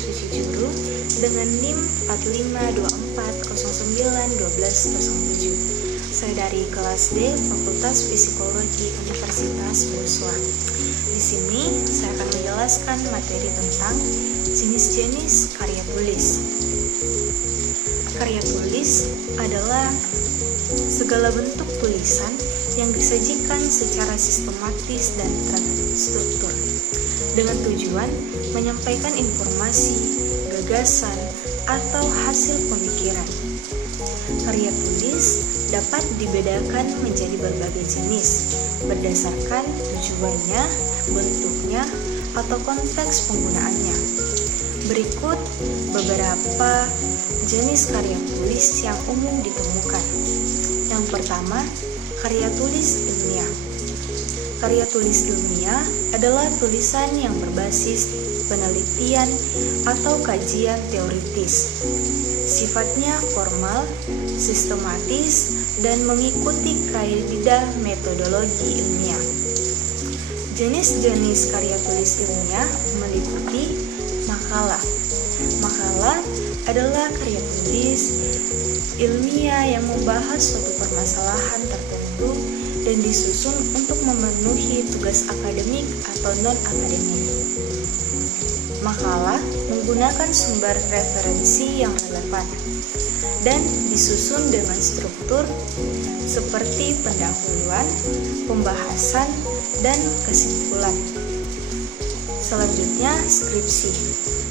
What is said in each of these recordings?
Suci Juru dengan NIM 4524091207. Saya dari kelas D, Fakultas Psikologi Universitas Boswa. Di sini saya akan menjelaskan materi tentang jenis-jenis karya tulis. Karya tulis adalah segala bentuk tulisan yang disajikan secara sistematis dan terstruktur dengan tujuan menyampaikan informasi, gagasan, atau hasil pemikiran. Karya tulis dapat dibedakan menjadi berbagai jenis berdasarkan tujuannya, bentuknya, atau konteks penggunaannya. Berikut beberapa jenis karya tulis yang umum ditemukan. Yang pertama, karya tulis ilmiah. Karya tulis ilmiah adalah tulisan yang berbasis penelitian atau kajian teoritis. Sifatnya formal, sistematis, dan mengikuti kaidah metodologi ilmiah. Jenis-jenis karya tulis ilmiah meliputi makalah. Makalah adalah karya tulis ilmiah yang membahas suatu permasalahan tertentu dan disusun untuk memenuhi tugas akademik atau non-akademik. Makalah menggunakan sumber referensi yang relevan dan disusun dengan struktur seperti pendahuluan, pembahasan, dan kesimpulan. Selanjutnya, skripsi.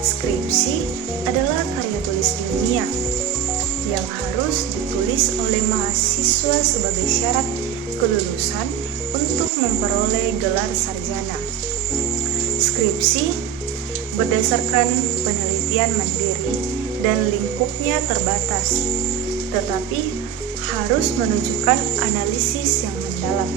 Skripsi adalah karya tulis ilmiah yang harus ditulis oleh mahasiswa sebagai syarat kelulusan untuk memperoleh gelar sarjana. Skripsi berdasarkan penelitian mandiri dan lingkupnya terbatas, tetapi harus menunjukkan analisis yang mendalam.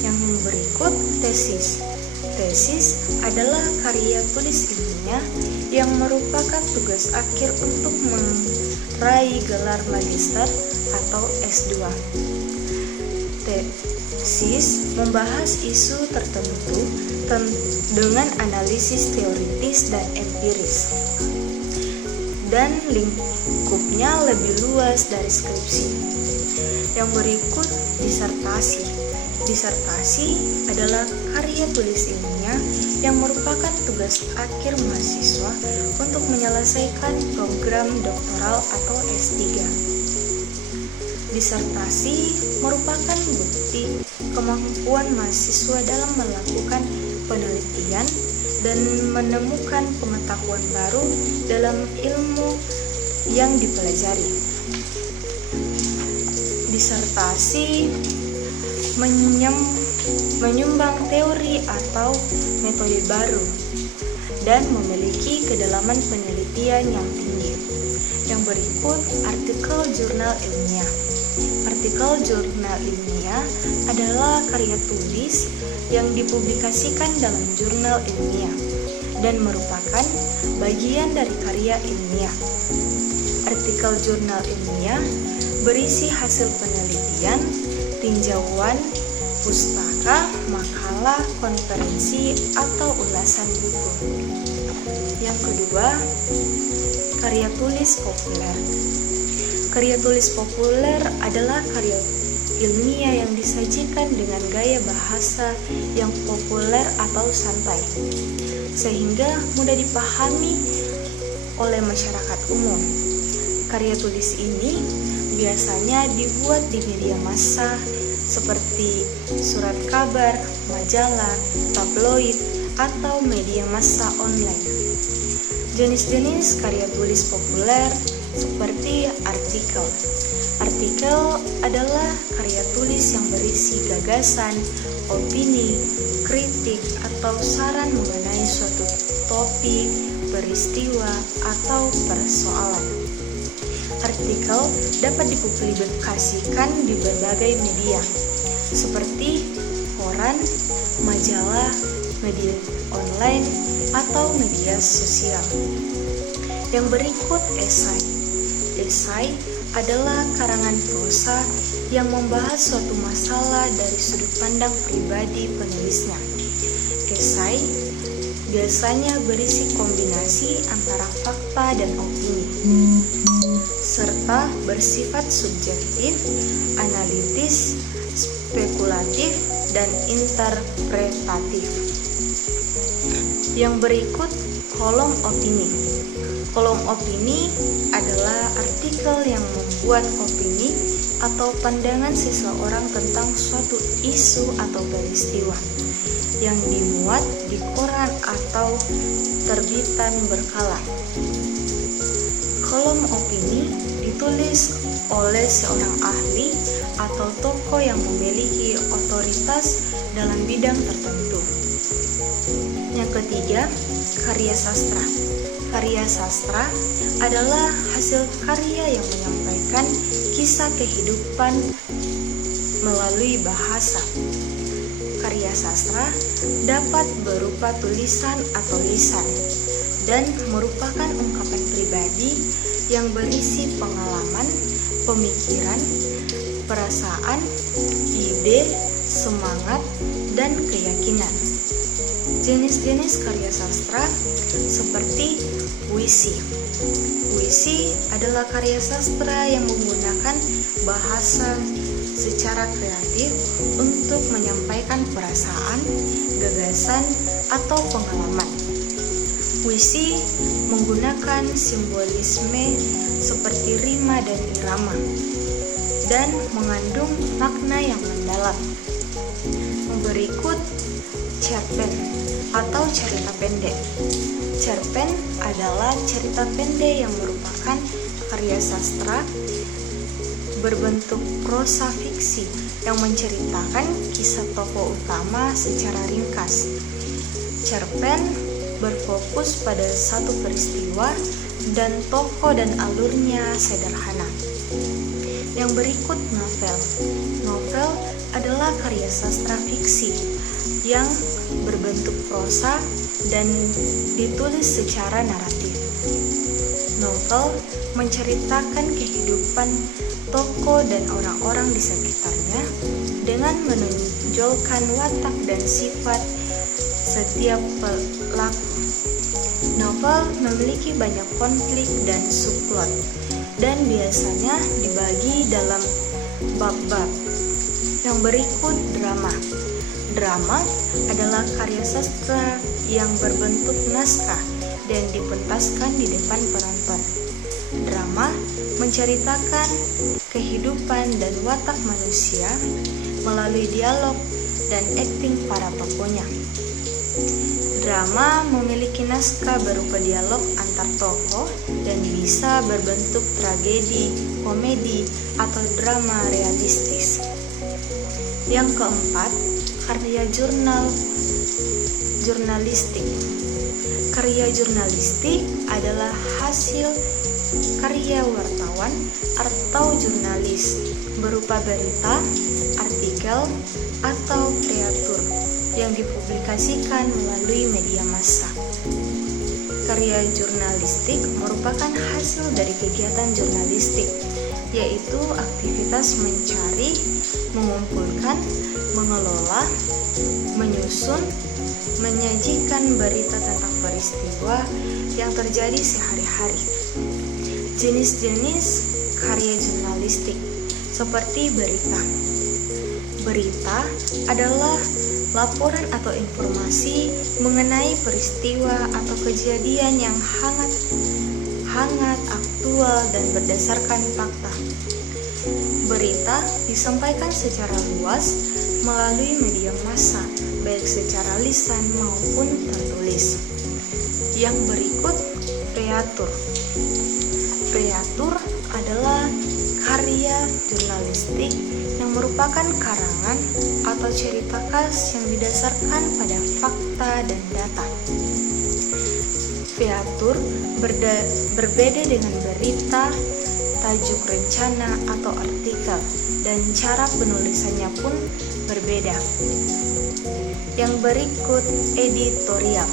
Yang berikut, tesis. Tesis adalah karya tulis ilmiah yang merupakan tugas akhir untuk meraih gelar magister atau S2. Tesis membahas isu tertentu dengan analisis teoritis dan empiris, dan lingkupnya lebih luas dari skripsi. Yang berikut, disertasi. Disertasi adalah karya tulis ilmiah yang merupakan tugas akhir mahasiswa untuk menyelesaikan program doktoral atau S3. Disertasi merupakan bukti kemampuan mahasiswa dalam melakukan penelitian dan menemukan pengetahuan baru dalam ilmu yang dipelajari. Disertasi menyumbang teori atau metode baru dan memiliki kedalaman penelitian yang tinggi. Yang berikut, artikel jurnal ilmiah. Artikel jurnal ilmiah adalah karya tulis yang dipublikasikan dalam jurnal ilmiah dan merupakan bagian dari karya ilmiah. Artikel jurnal ilmiah berisi hasil penelitian, tinjauan, pustaka, makalah, konferensi, atau ulasan buku. Yang kedua, karya tulis populer. Karya tulis populer adalah karya ilmiah yang disajikan dengan gaya bahasa yang populer atau santai, sehingga mudah dipahami oleh masyarakat umum. Karya tulis ini biasanya dibuat di media massa seperti surat kabar, majalah, tabloid, atau media massa online. Jenis-jenis karya tulis populer seperti artikel. Artikel adalah karya tulis yang berisi gagasan, opini, kritik, atau saran mengenai suatu topik, peristiwa, atau persoalan. Artikel dapat dipublikasikan di berbagai media, seperti koran, majalah, media online, atau media sosial. Yang berikut, esai. Esai adalah karangan prosa yang membahas suatu masalah dari sudut pandang pribadi penulisnya. Esai biasanya berisi kombinasi fakta dan opini, serta bersifat subjektif, analitis, spekulatif, dan interpretatif. Yang berikut kolom opini. Kolom opini adalah artikel yang membuat opini atau pandangan seseorang tentang suatu isu atau peristiwa yang dimuat di koran atau terbitan berkala. Kolom opini ditulis oleh seorang ahli atau tokoh yang memiliki otoritas dalam bidang tertentu. Yang ketiga, karya sastra. Karya sastra adalah hasil karya yang menyampaikan kisah kehidupan melalui bahasa. Karya sastra dapat berupa tulisan atau lisan dan merupakan ungkapan pribadi yang berisi pengalaman, pemikiran, perasaan, ide, semangat, dan keyakinan. Jenis-jenis karya sastra seperti puisi. Puisi adalah karya sastra yang menggunakan bahasa secara kreatif untuk menyampaikan perasaan, gagasan, atau pengalaman. Puisi menggunakan simbolisme seperti rima dan irama dan mengandung makna yang mendalam. Berikut cerpen atau cerita pendek. Cerpen adalah cerita pendek yang merupakan karya sastra berbentuk prosa fiksi yang menceritakan kisah tokoh utama secara ringkas. Cerpen berfokus pada satu peristiwa dan tokoh dan alurnya sederhana. Yang berikut novel. Novel adalah karya sastra fiksi yang berbentuk prosa dan ditulis secara naratif. Novel menceritakan kehidupan tokoh dan orang-orang di sekitarnya dengan menonjolkan watak dan sifat setiap pelaku. Novel memiliki banyak konflik dan subplot dan biasanya dibagi dalam bab-bab. Yang berikut drama. Drama adalah karya sastra yang berbentuk naskah dan dipentaskan di depan penonton. Drama menceritakan kehidupan dan watak manusia melalui dialog dan akting para tokohnya. Drama memiliki naskah berupa dialog antar tokoh dan bisa berbentuk tragedi, komedi, atau drama realistis. Yang keempat, karya jurnalistik. Karya jurnalistik adalah hasil karya wartawan atau jurnalis berupa berita, artikel, atau kreatur yang dipublikasikan melalui media massa. Karya jurnalistik merupakan hasil dari kegiatan jurnalistik, yaitu aktivitas mencari, mengumpulkan, mengelola, menyusun, menyajikan berita tentang peristiwa yang terjadi sehari-hari. Jenis-jenis karya jurnalistik seperti berita. Berita adalah laporan atau informasi mengenai peristiwa atau kejadian yang hangat, aktual, dan berdasarkan fakta. Berita disampaikan secara luas melalui media massa, baik secara lisan maupun tertulis. Yang berikut, kreatur. Kreatur adalah karya jurnalistik yang merupakan karangan atau cerita khas yang didasarkan pada fakta dan data. Kreatur berbeda dengan berita, tajuk rencana atau artikel, dan cara penulisannya pun berbeda. Yang berikut, editorial.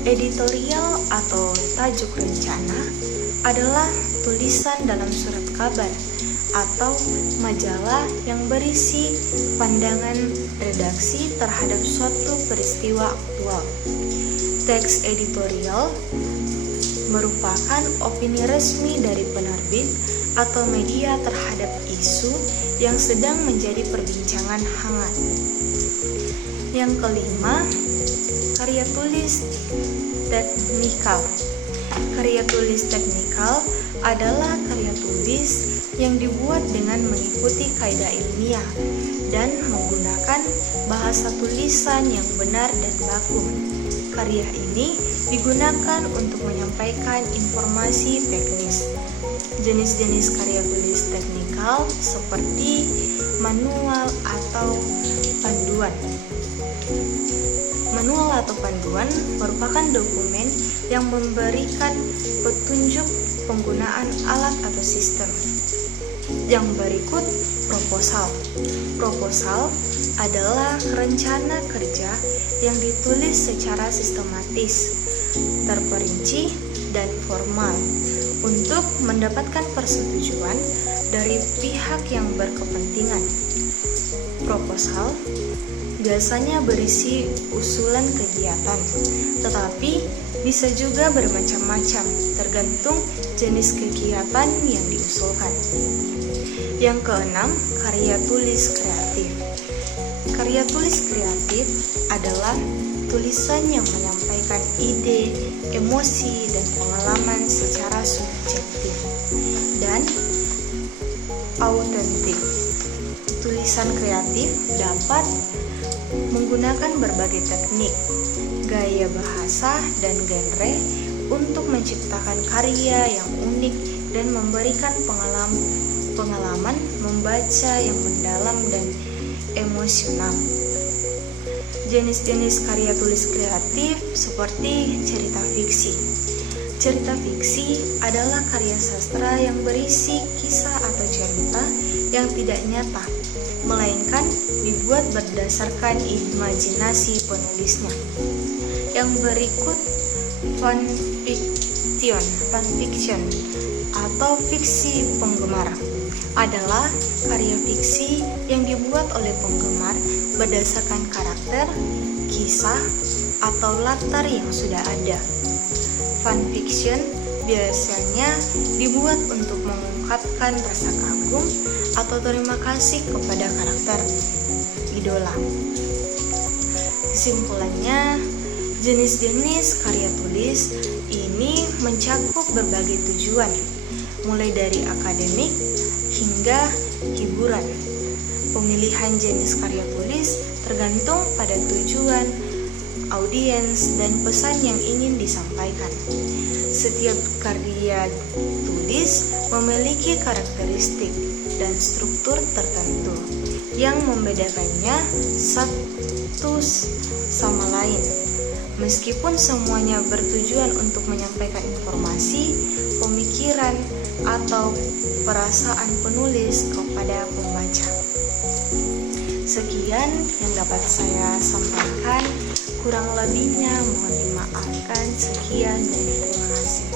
Editorial atau tajuk rencana adalah tulisan dalam surat kabar atau majalah yang berisi pandangan redaksi terhadap suatu peristiwa aktual. Teks editorial merupakan opini resmi dari penerbit atau media terhadap isu yang sedang menjadi perbincangan hangat. Yang kelima, karya tulis teknikal. Karya tulis teknikal adalah karya tulis yang dibuat dengan mengikuti kaidah ilmiah dan menggunakan bahasa tulisan yang benar dan baku. Karya ini digunakan untuk menyampaikan informasi teknis. Jenis-jenis karya tulis teknikal seperti manual atau panduan. Manual atau panduan merupakan dokumen yang memberikan petunjuk penggunaan alat atau sistem. Yang berikut, proposal. Proposal adalah rencana kerja yang ditulis secara sistematis, terperinci, dan formal untuk mendapatkan persetujuan dari pihak yang berkepentingan. Proposal biasanya berisi usulan kegiatan, tetapi bisa juga bermacam-macam tergantung jenis kegiatan yang diusulkan. Yang keenam, karya tulis kreatif. Karya tulis kreatif adalah tulisan yang menyampaikan ide, emosi, dan pengalaman secara subjektif dan autentik. Tulisan kreatif dapat menggunakan berbagai teknik, gaya bahasa, dan genre untuk menciptakan karya yang unik dan memberikan pengalaman membaca yang mendalam dan emosional. Jenis-jenis karya tulis kreatif seperti cerita fiksi. Cerita fiksi adalah karya sastra yang berisi kisah atau cerita yang tidak nyata, melainkan dibuat berdasarkan imajinasi penulisnya. Yang berikut, fanfiction atau fiksi penggemar adalah karya fiksi yang dibuat oleh penggemar berdasarkan karakter, kisah, atau latar yang sudah ada. Fanfiction biasanya dibuat untuk mengungkapkan rasa kagum atau terima kasih kepada karakter idola. Kesimpulannya, jenis-jenis karya tulis ini mencakup berbagai tujuan, mulai dari akademik hingga hiburan. Pemilihan jenis karya tulis tergantung pada tujuan, audiens, dan pesan yang ingin disampaikan. Setiap karya tulis memiliki karakteristik dan struktur tertentu yang membedakannya satu sama lain. Meskipun semuanya bertujuan untuk menyampaikan informasi, pemikiran, atau perasaan penulis kepada pembaca. Sekian yang dapat saya sampaikan, kurang lebihnya mohon dimaafkan. Sekian dan terima kasih.